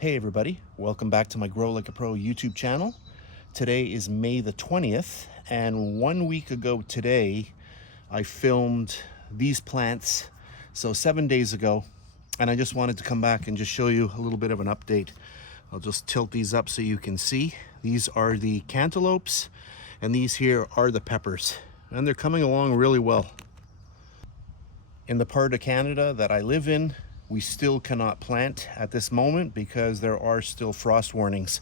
Hey everybody, welcome back to my Grow Like a Pro YouTube channel. Today is May the 20th, and 1 week ago today I filmed these plants, so 7 days ago, and I just wanted to come back and just show you a little bit of an update. I'll just tilt these up so you can see. These are the cantaloupes, and these here are the peppers, and they're coming along really well. In the part of Canada that I live in, we still cannot plant at this moment because there are still frost warnings.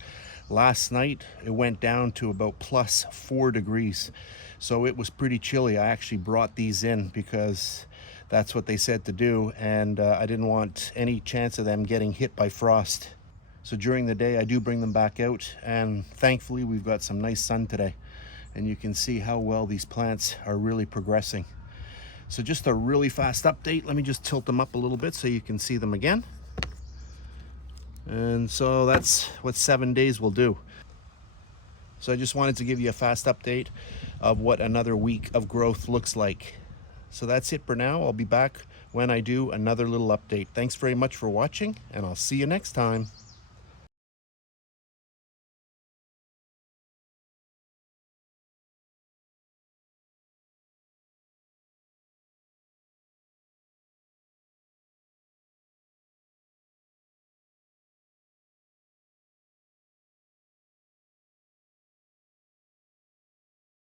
Last night it went down to about plus 4 degrees, so it was pretty chilly. I actually brought these in because that's what they said to do, and I didn't want any chance of them getting hit by frost. So during the day I do bring them back out, and thankfully we've got some nice sun today, and you can see how well these plants are really progressing. So just a really fast update. Let me just tilt them up a little bit so you can see them again. And so that's what 7 days will do. So I just wanted to give you a fast update of what another week of growth looks like. So that's it for now. I'll be back when I do another little update. Thanks very much for watching, and I'll see you next time.